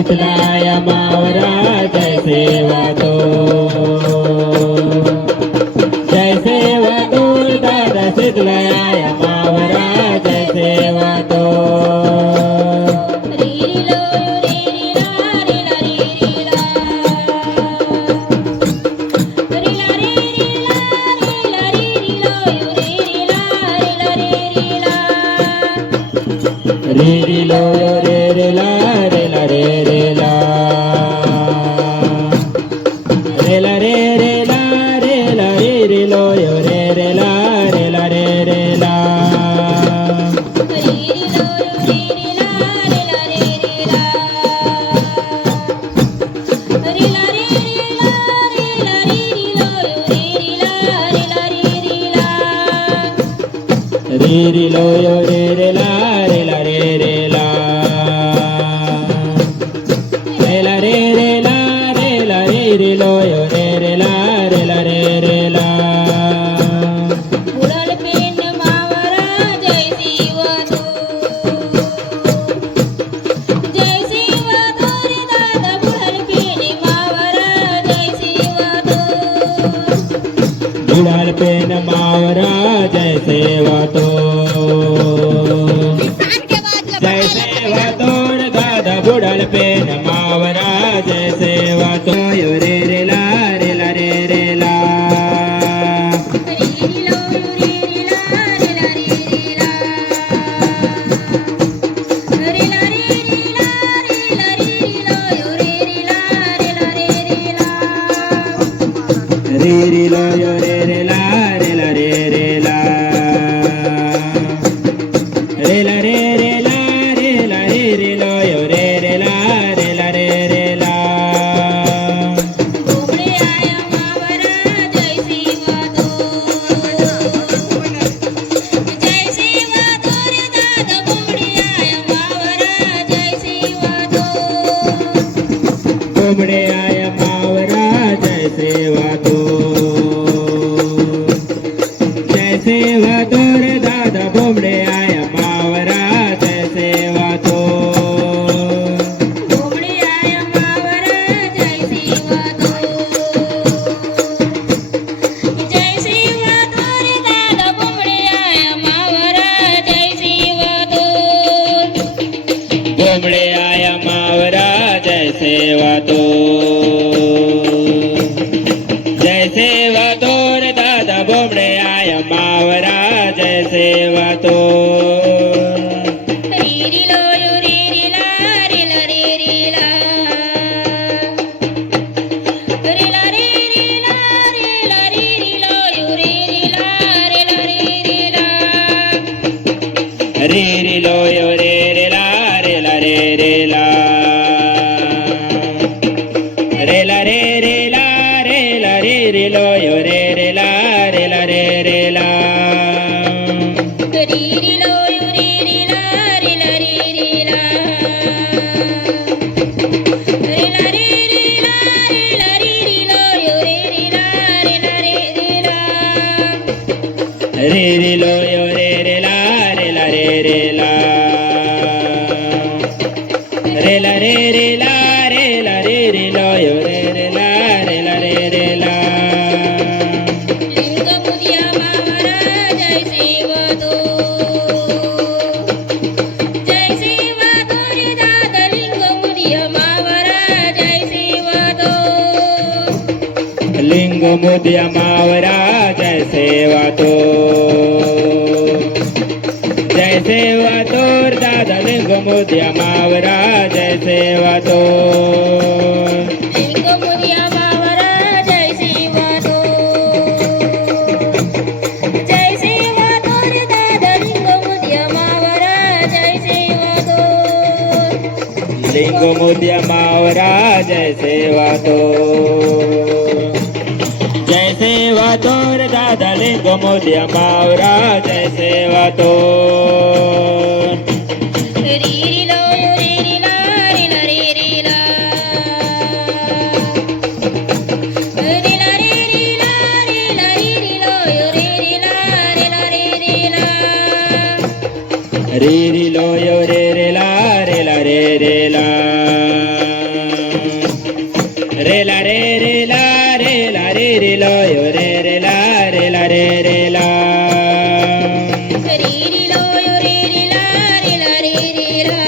शितलाया मावरा जय सेवा तो जय सेवा तो दादा शितलाया मावरा जय सेवा तो रे रे लो रे रे ला रे ला रे रे ला रे ला रे रे ला रे ला रे रे लो रे रे ला रे ला रे रे ला रे रे लो रे रे ला रे ला रे रे ला रे ला रे रे ला रे ला रे रे लो रे रे ला रे ला रे रे ला बुडाल पेन मावरा जय सेवा तो जय सेवा तो रे दादा बुडाल पेन मावरा जय सेवा तो बुडाल पेन मावरा जय सेवा तो जय सेवा तो दादा बुडाल पेन मावरा जय सेवा तो रे रे ला रे ला रे रे ला रे रे लो रे रे ला रे ला रे रे ला रे ला रे रे ला रे ला रे रे लो रे रे ला रे ला रे रे ला बुमडे आया मावरा जय सेवा तो जय सेवा तो रे दादा बुमडे आया मावरा जय सेवा तो कोंबडे आया मावरा जय सेवा तो जय सेवा तो रे दादा कोंबडे आया मावरा जय सेवा तो बुमडे आया मावरा जय सेवा तो जय सेवा तो रे दादा बुमडे आया मावरा जय सेवा तो कोंबडे आया मावरा जय सेवा तो जय सेवा तो रे दादा बोंबडे आया मावरा जय सेवा तो रे रे लो रे रे ला रे ला रे रे ला रे ला रे रे ला रे ला रे रे लो रे रे ला रे ला रे रे ला रे रे लो रे रे ला रे ला रे रे ला रे ला रे रे ला रे ला रे रे लो रे रे ला रे ला रे रे ला रे रे लो रे रे ला रे ला रे रे ला रे ला रे रे ला रे ला रे रे लो रे रे ला रे ला रे रे ला रे रे लो रे रे ला रे ला रे रे ला रे ला रे रे ला रे ला रे रे लो रे रे ला रे ला रे रे ला लिंग मुदिया मावरा जय सेवा तो जय सेवा तो रे दादा लिंग मुदिया मावरा जय सेवा तो लिंग मुद्या मावरा जय सेवा तो जय सेवा तो दादा लिंग मुद्या मावरा जय सेवा तो लिंग मुदिया मावरा जय सेवा तो जय सेवा तो रे दादा लिंग मुदिया मावरा जय सेवा तो लिंग मुद्या मावरा जय सेवा तो जय सेवा तो रे दादा लिंग मुद्या मावरा जय सेवा तो रे रे लो रे रे ला रे ला रे रे ला रे ला रे रे ला रे ला रे रे लो रे रे ला रे ला रे रे ला रे रे लो रे रे ला रे ला रे रे ला रे ला रे रे ला रे ला रे रे लो यो रे रे ला रे ला रे रे ला री री लो यो रे रे ला रे ला रे रे ला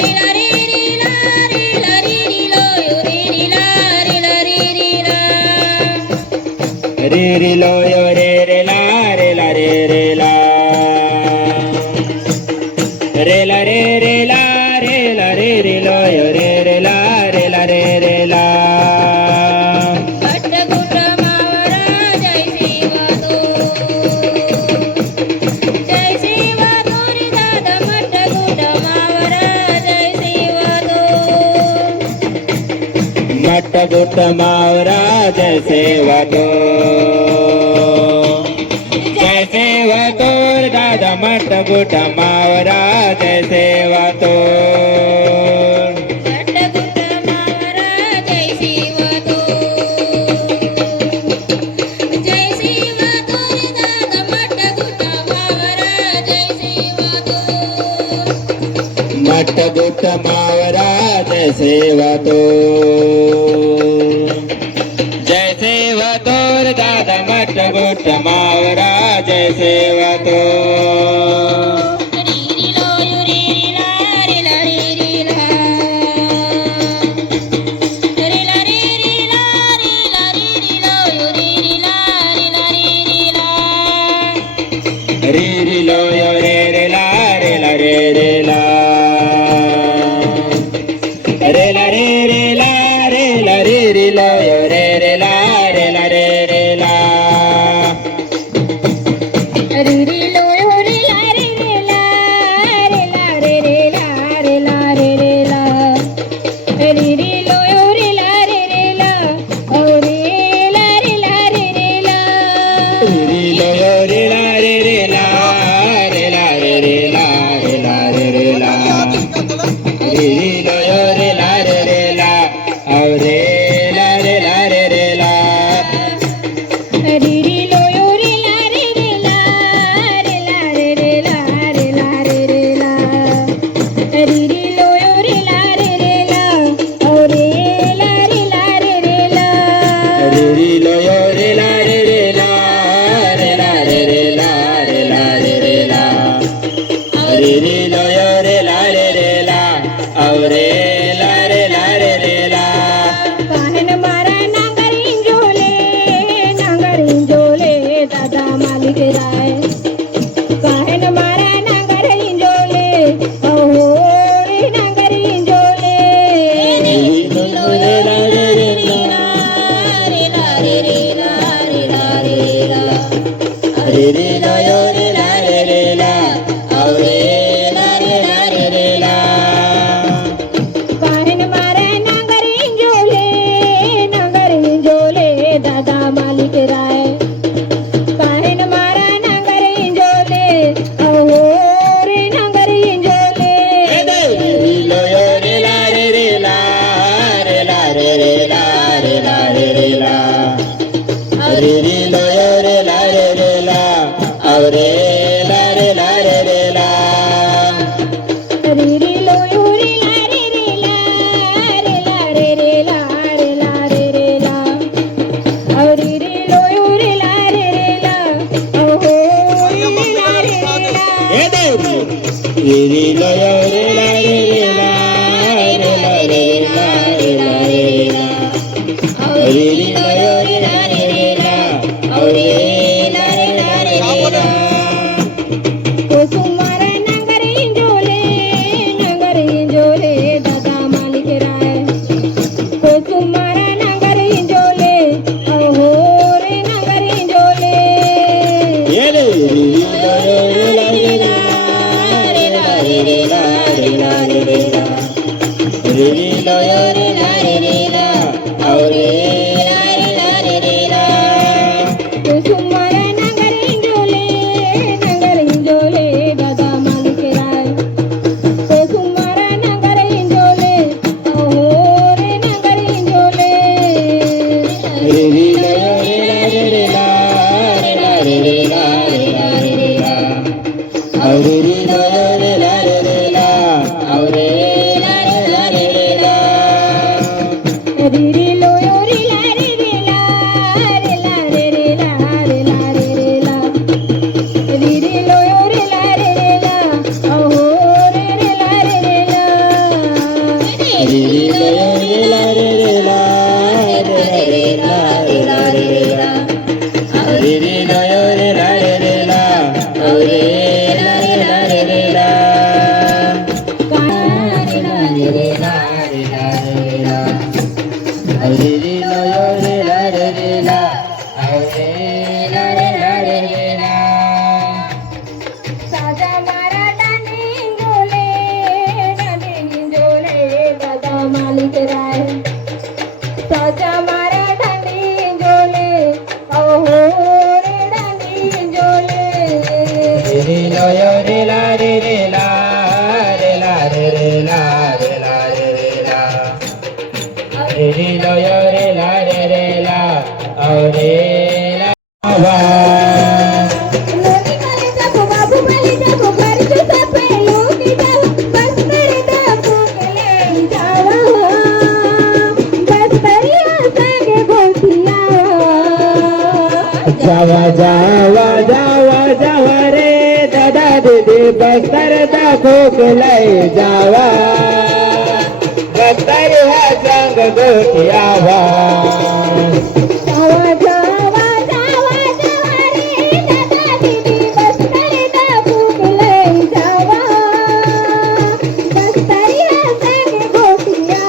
रे ला रे रे ला रे ला रे रे लो यो रे रे ला रे ला रे रे ला रे रे लो यो रे रे ला रे ला रे रे ला रे ला रे रे ला रे ला रे रे लो यो रे रे ला रे ला रे रे ला घटघुट मावरा जय सेवा तो रे दादा घटघुट मावरा जय सेवा तो मट्ट गुट मावरा जय सेवा तो जय सेवा तो रे दादा मट्ट गुट मावरा जय सेवा तो घटघुट मावरा जय सेवा तो रे दादा घटघुट मावरा जय सेवा तो मट्ट गुट मावरा जय सेवा तो जय सेवा तो रे दादा मट्ट गुट मावरा जय सेवा तो री री लो यो रे रे ला रे ला रे रे ला रे ला रे रे ला रे ला रे रे लो यो रे रे ला रे ला रे रे ला री री लो यो रे रे ला रे ला रे रे ला रे ला रे रे ला रे ला रे रे लो यो रे रे ला रे ला रे रे ला री री लो यो रे ला रे रे ला रे ला रे रे ला रे ला रे रे ला री री लो यो रे ला रे रे ला ओ रे ला रे ला रे रे ला री लो यो रे ला रे रे ला रे ला रे रे ला रे ला रे रे ला री लो यो रे ला रे रे ला औ रे ला रे ला रे रे ला री री लो यो रे ला रे रे ला रे ला रे रे ला रे ला रे रे ला री री लो यो रे ला रे रे ला ओ रे ला रे ला रे रे ला री लो यो रे ला रे रे ला रे ला रे रे ला रे ला रे रे ला री लो यो रे ला रे रे ला औ रे ला रे ला रे रे ला काहन मारा नांगर इंजोले दादा मालिक राय काहन मारा नांगर इंजोले ओहो रे नांगर इंजोले रे लो रे ला रे रे ला रे ला रे रे ला रे ला रे ला री लो यो रे ला रे रे ला औ रे ला रे ला रे रे ला काहन मारा नांगर इंजोले दादा मालिक राय काहन मारा नांगर इंजोले ओहो रे नांगर इंजोले री लो यो रे ला रे रे ला रे ला रे रे ला रे ला रे रे ला री लो यो रे ला रे रे ला औ रे ला रे ला रे रे ला री री लो यो रे ला रे रे ला रे ला रे रे ला रे ला रे रे ला और री री लो यो रे ला रे रे ला ओहो रे ला रे रे ला ए देवी री लो यो रे ला रे रे ला रे ला रे ला रे ला रे ला और री री लो यो रे ला रे रे ला रे रे ला यो रे ला रे रे ला आओ रे ला रे ला रे रे ला साजा मारा डांडी इंजोले दादा मालिक राय साजा मारा डांडी इंजोले अहो रे डांडी इंजोले रे रे ला यो रे ला रे रे ला रे ला रे रे ला रे ला रे रे ला रे रे ला यो रे ला रे रे ला आओ रे ला वा लोनी माले जाको बाबू माले जाको घर से सपे लोनी जाओ बस तेरे दापू के ले जाओ बस तेरी आगे बोलतिया जावा जावा जावा जावा रे दादा दीदी बस्तर दाखोक लय जावा बस्तर हा संग गोठियावा जावा जावा जावा जावा रे दादा दीदी बस तेरे दापू के ले जावा बस तेरी आगे बोलतिया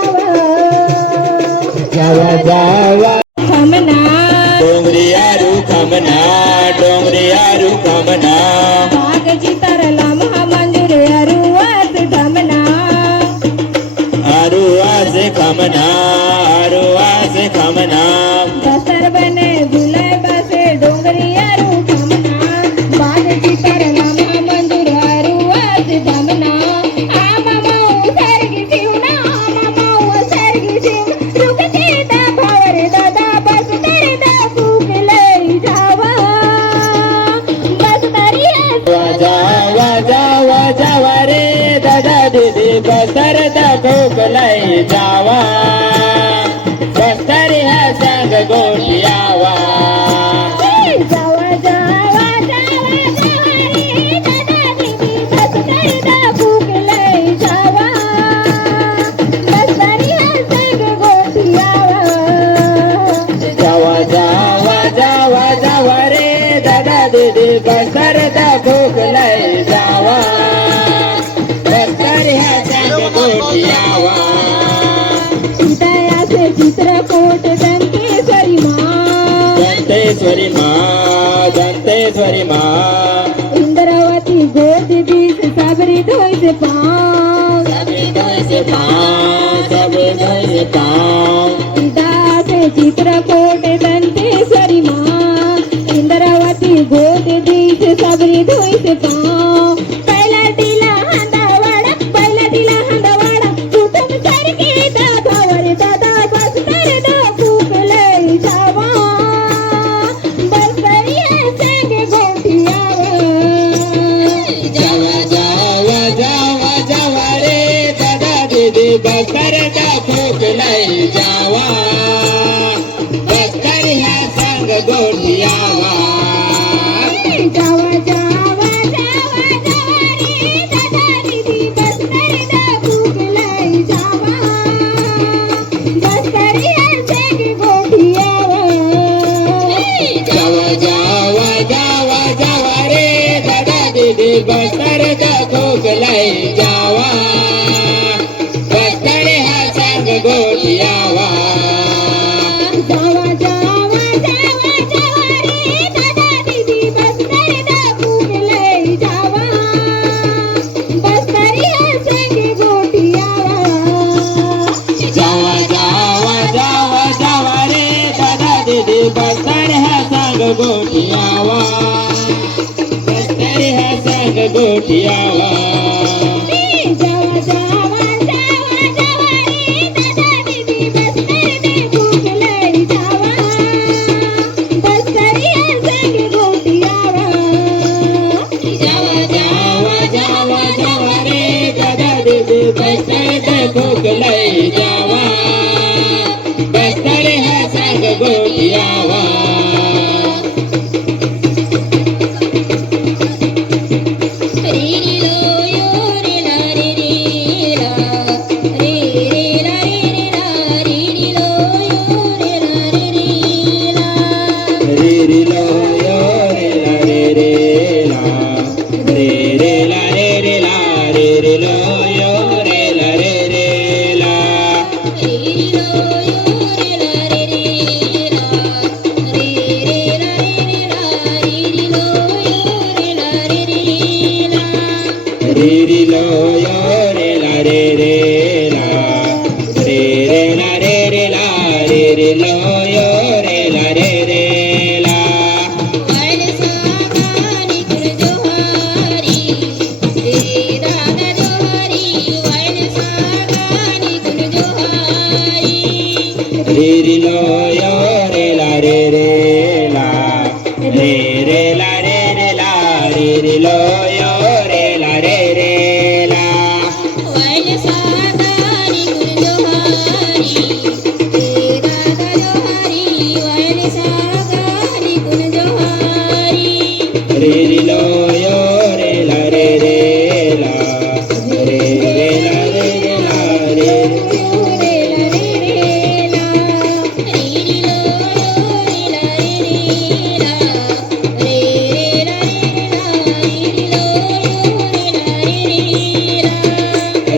जावा जावा हमना डोंगरियारू खमना डोंगरियारू खमना बागजी तरला महामंजूर अरुवास धमना आरुआ से खमना बसर बने झुलाय बसे डोंगरी अरु धमना बागजी तरला महामंजूर अरुवास धमना आमाऊ सरगी शिवना आमाऊ सरगी शिव रुकते दा भावर दादा बस तेरे दा फूक ले जावा बस तरी जावा जावा जावा रे दादा दीदी बस्तर दाखोक लय जावा बस्तर हा संग गोठियावा जावा जावा जावा जावा रे दादा दीदी बस तेरे दा फूक ले जावा बस तरी संग गोठियावा जावा जावा जावा जावा रे दादा दीदी बस्तर दाखोक लय जावा बस्तर हा संग गोठियावा दया से चित्रकूट दंतेश्वरी दंतेश्वरी माँ इंद्रावती गोद बीस सबरी धोई से पाँव दया से चित्रकूट दंतेश्वरी माँ इंद्रावती गोद बीस सबरी धोई से पाँव पहिला दिला हंदावाडा कुटुंब सारखे दादावर दादा बस तेरे दा फूक ले जावा बस तरी संग गोठियावा जावा जावा जावा जावा रे दादा दीदी बस्तर दाखोक लय जावा बस्तर ह्या संग गोठियावा जावा जावा जावा जावा रे दादा दीदी बस तेरे दा फूक ले जावा बस तरी संग गोठियावा जावा जावा जावा जावा रे दादा दीदी बस्तर दाखोक लय जावा बस्तर ह्या संग गोठियावा जावा जावा जावा जावा रे दादा दीदी बस तेरे दा फूक ले जावा बस तरी संग गोठियावा जावा जावा जावा जावा रे दादा दीदी बस्तर ह्या संग गोठियावा बस्तर ह्या संग गोठियावा जावा जावा जावा जावा रे दादा दीदी बस तेरे दा फूक ले जावा बस तरी संग गोठियावा जावा जावा जावा जावा रे दादा दीदी बस्तर दाखोक लय जावा बस्तर ह्या संग गोठियावा रे लो री लो यो रे ला रे रे ला रे रे ला रे रे ला री लो यो रे ला रे रे ला वायल सादारी कुन जोहारी रे री लो यो रे ला रे रे ला रे रे ला रे रे ला रे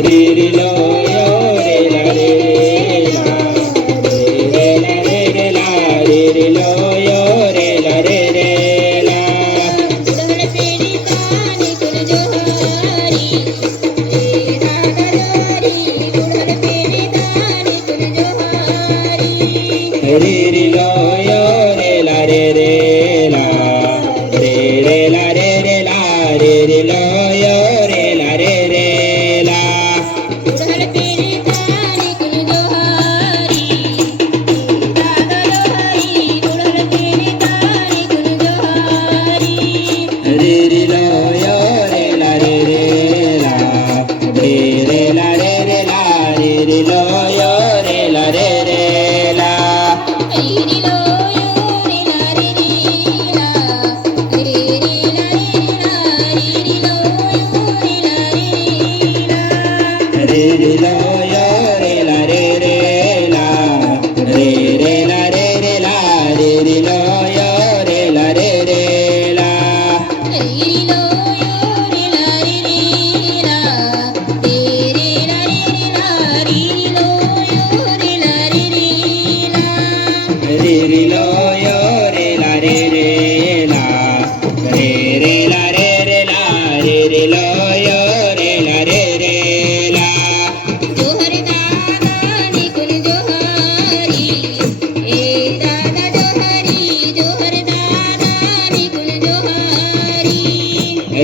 रे रे लो यो रे ला रे रे ला रे ला रे रे ला रे रे लो यो रे ला रे रे ला रे रे लो यो रे ला रे रे ला रे रे ला रे रे ला रे रे लो यो रे ला रे रे ला रे रे लो यो रे ला रे रे ला रे रे ला रे रे ला रे रे लो यो रे ला रे रे ला रे रे लो यो रे ला रे रे ला रे रे ला रे रे ला रे रे लो यो रे ला रे रे ला रे रे लो यो रे ला रे रे ला रे रे ला रे रे ला रे रे लो यो रे ला रे रे ला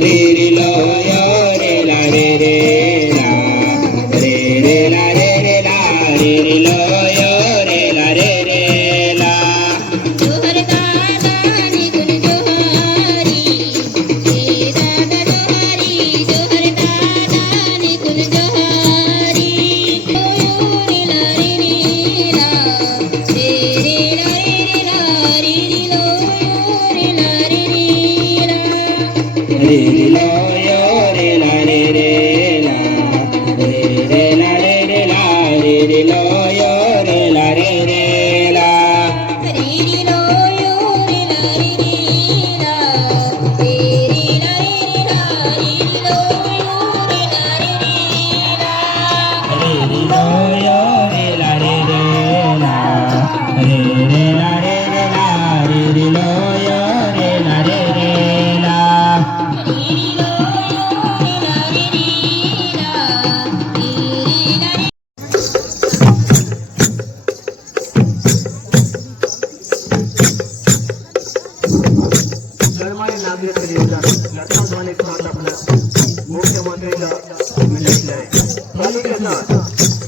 रे रे लो यो रे ला रे रे ला रे रे ला रे रे ला रे रे लो यो रे ला रे रे ला रे रे लो यो रे ला रे रे ला रे रे ला रे रे ला रे रे लो यो रे ला रे रे ला रे रे लो यो रे ला रे रे ला रे रे ला रे रे ला रे रे लो यो रे ला रे रे ला सन्मान्य नागरिक नियोजन लताध्वनी स्थापना मुख्यमंत्री विनंती आहे तालुक्याचा